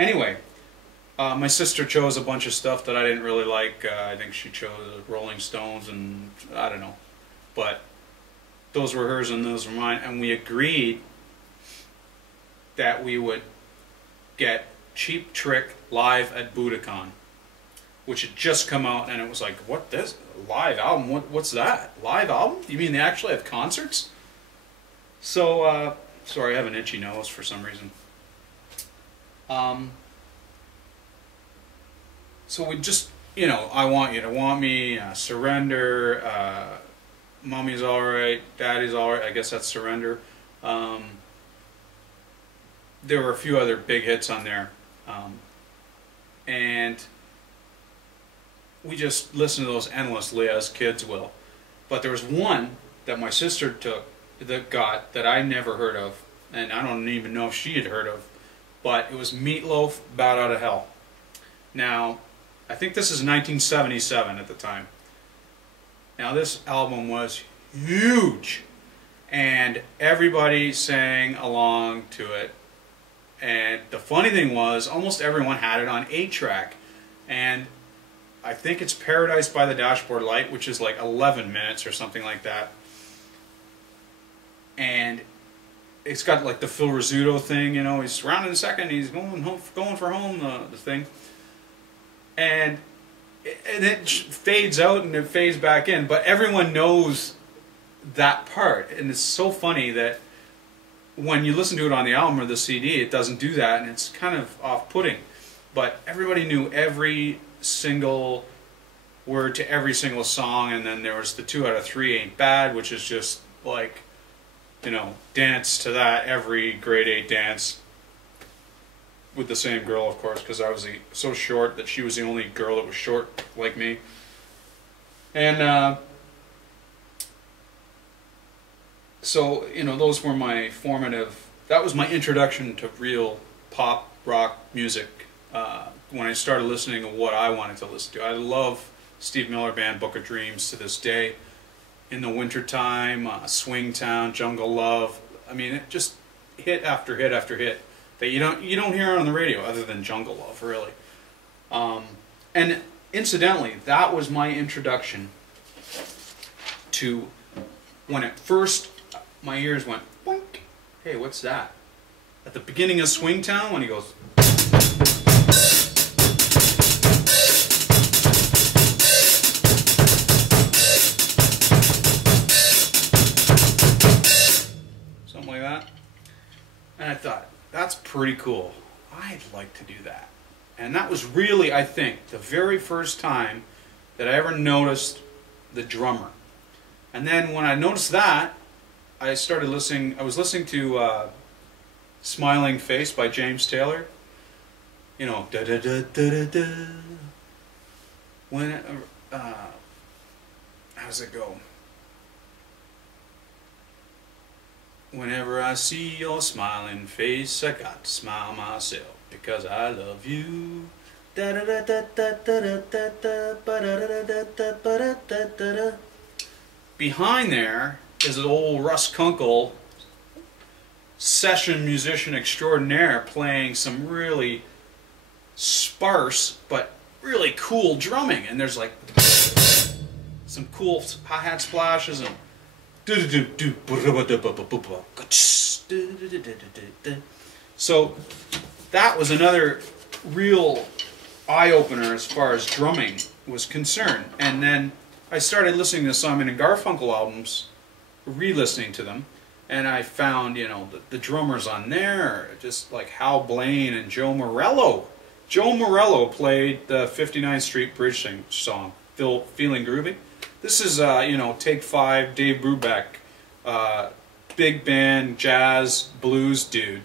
Anyway, my sister chose a bunch of stuff that I didn't really like. I think she chose Rolling Stones and I don't know. But those were hers and those were mine. And we agreed that we would get Cheap Trick live at Budokan, which had just come out, and it was like, what, this live album? What's that? Live album? You mean they actually have concerts? So, sorry, I have an itchy nose for some reason. So we just, you know, I Want You to Want Me, Surrender, Mommy's Alright, Daddy's Alright, I guess that's Surrender. There were a few other big hits on there. And we just listened to those endlessly, as kids will. But there was one that my sister got that I never heard of, and I don't even know if she had heard of, but it was Meatloaf, Bat Out of Hell. Now, I think this is 1977 at the time. Now, this album was huge, and everybody sang along to it. And the funny thing was, almost everyone had it on 8-track. And I think it's Paradise by the Dashboard Light, which is like 11 minutes or something like that. And it's got like the Phil Rizzuto thing, you know, he's rounding the second, he's going for home, the thing. And it fades out and it fades back in, but everyone knows that part. And it's so funny that when you listen to it on the album or the CD, it doesn't do that, and it's kind of off-putting. But everybody knew every single word to every single song, and then there was the 2 out of 3 Ain't Bad, which is just like, you know, dance to that every grade 8 dance with the same girl, of course, because I was so short that she was the only girl that was short like me. And so, you know, those were my that was my introduction to real pop rock music when I started listening to what I wanted to listen to. I love Steve Miller Band, Book of Dreams to this day. In the Wintertime, Swing Town, Jungle Love. I mean, it just hit after hit after hit that you don't hear on the radio other than Jungle Love, really. And incidentally, that was my introduction to when it first, my ears went, boink. Hey, what's that? At the beginning of Swing Town, when he goes, something like that. And I thought, that's pretty cool. I'd like to do that. And that was really, I think, the very first time that I ever noticed the drummer. And then when I noticed that, I started listening. I was listening to "Smiling Face" by James Taylor. You know, da da da da da da. When how does it go? Whenever I see your smiling face, I got to smile myself because I love you. Da da da da da da da da ba da da da da ba da da da da. Behind there is an old Russ Kunkel, session musician extraordinaire, playing some really sparse but really cool drumming, and there's like some cool hi-hat splashes and so that was another real eye-opener as far as drumming was concerned. And then I started listening to Simon and Garfunkel albums, re-listening to them, and I found, you know, the drummers on there, just like Hal Blaine and Joe Morello. Joe Morello played the 59th Street Bridge song, Feeling Groovy. This is, you know, Take 5, Dave Brubeck, big band, jazz, blues dude.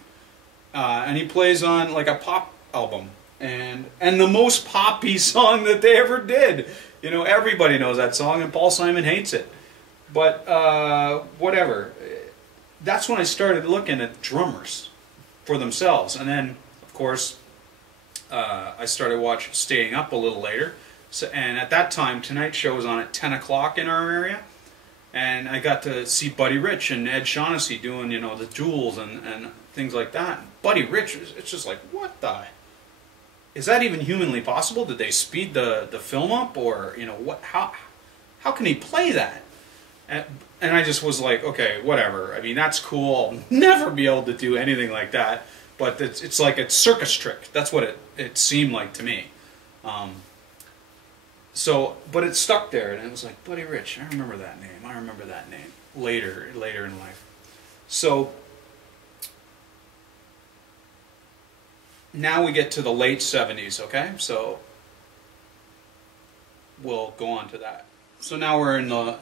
And he plays on like a pop album. And the most poppy song that they ever did. You know, everybody knows that song, and Paul Simon hates it. But whatever. That's when I started looking at drummers for themselves. And then, of course, I started staying up a little later. So, and at that time, Tonight Show was on at 10 o'clock in our area. And I got to see Buddy Rich and Ed Shaughnessy doing, you know, the Jewels and things like that. And Buddy Rich, it's just like, what the is that even humanly possible? Did they speed the film up, or you know what? How can he play that? And I just was like, okay, whatever. I mean, that's cool. I'll never be able to do anything like that. But it's like a circus trick. That's what it seemed like to me. But it stuck there, and it was like, Buddy Rich, I remember that name. I remember that name later in life. So now we get to the late 70s, okay? So we'll go on to that. So now we're in the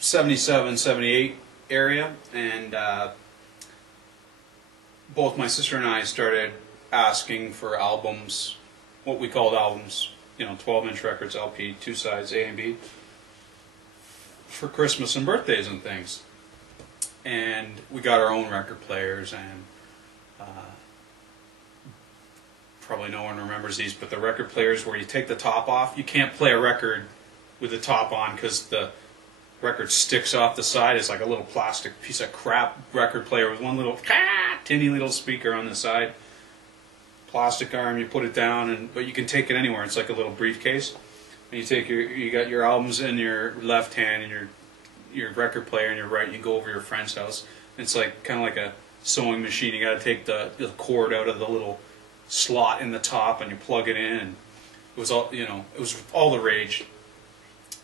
77, 78 area, and both my sister and I started asking for albums, what we called albums, you know, 12-inch records, LP, two sides, A and B, for Christmas and birthdays and things. And we got our own record players, and probably no one remembers these, but the record players where you take the top off, you can't play a record with the top on because the record sticks off the side. It's like a little plastic piece of crap record player with one little tinny little speaker on the side. Plastic arm, you put it down, but you can take it anywhere. It's like a little briefcase. And you got your albums in your left hand and your record player in your right. You go over your friend's house. It's like kind of like a sewing machine. You got to take the cord out of the little slot in the top and you plug it in. And it was all, you know, it was all the rage.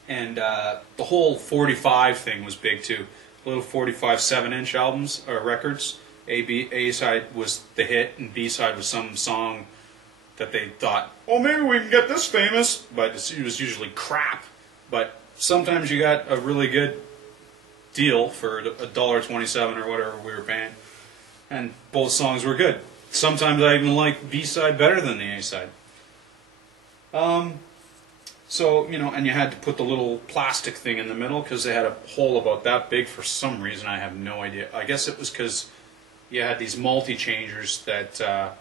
And the whole 45 thing was big too. Little 45 7-inch albums or records. A side was the hit, and B side was some song that they thought, oh, maybe we can get this famous. But it was usually crap. But sometimes you got a really good deal for $1.27 or whatever we were paying, and both songs were good. Sometimes I even liked B side better than the A side. So, you know, and you had to put the little plastic thing in the middle because they had a hole about that big for some reason. I have no idea. I guess it was because you had these multi-changers that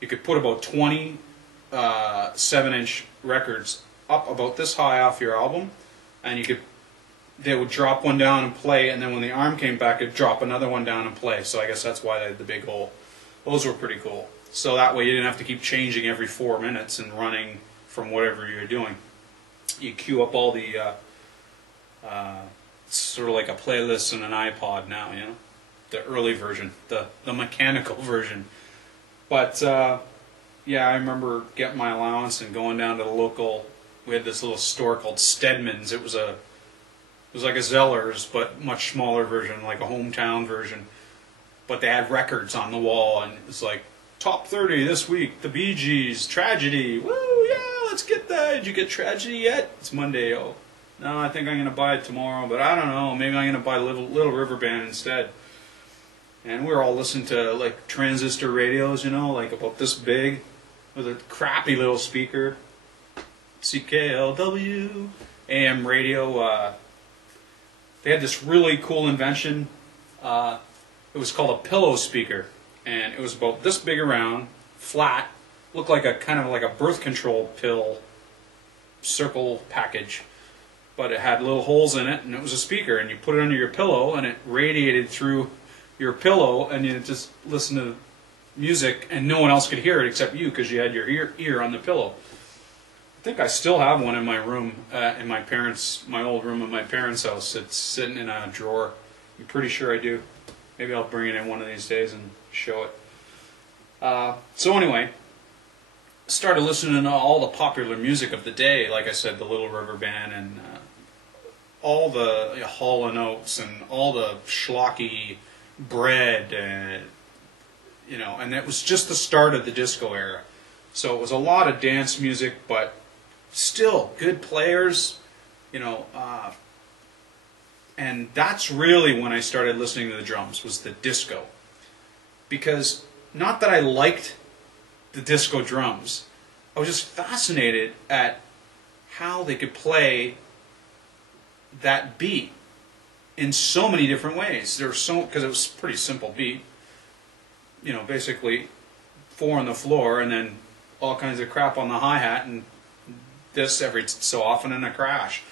you could put about 20 7-inch records up about this high off your album, and they would drop one down and play, and then when the arm came back, it'd drop another one down and play. So I guess that's why they had the big hole. Those were pretty cool. So that way you didn't have to keep changing every 4 minutes and running from whatever you're doing. You queue up all the sort of like a playlist in an iPod now, you know, the early version, the mechanical version. But yeah, I remember getting my allowance and going down to the local. We had this little store called Stedman's. It was like a Zeller's, but much smaller version, like a hometown version. But they had records on the wall, and it was like top 30 this week, the Bee Gees, Tragedy. Woo, yeah, let's get that. Did you get Tragedy yet? It's Monday. Oh, no, I think I'm going to buy it tomorrow, but I don't know. Maybe I'm going to buy Little River Band instead. And we were all listening to like transistor radios, you know, like about this big, with a crappy little speaker. CKLW, AM radio. They had this really cool invention. It was called a pillow speaker, and it was about this big around, flat, looked like a kind of like a birth control pill circle package, but it had little holes in it, and it was a speaker, and you put it under your pillow, and it radiated through your pillow, and you just listen to music, and no one else could hear it except you because you had your ear on the pillow. I think I still have one in my room, in my old room at my parents' house. It's sitting in a drawer. I'm pretty sure I do. Maybe I'll bring it in one of these days and show it. So anyway, started listening to all the popular music of the day. Like I said, the Little River Band and all the Hall & Oates and all the schlocky Bread, you know, and it was just the start of the disco era. So it was a lot of dance music, but still good players, you know, and that's really when I started listening to the drums, was the disco. Because, not that I liked the disco drums, I was just fascinated at how they could play that beat in so many different ways. Because it was a pretty simple beat, you know, basically 4 on the floor and then all kinds of crap on the hi-hat and this every so often and a crash.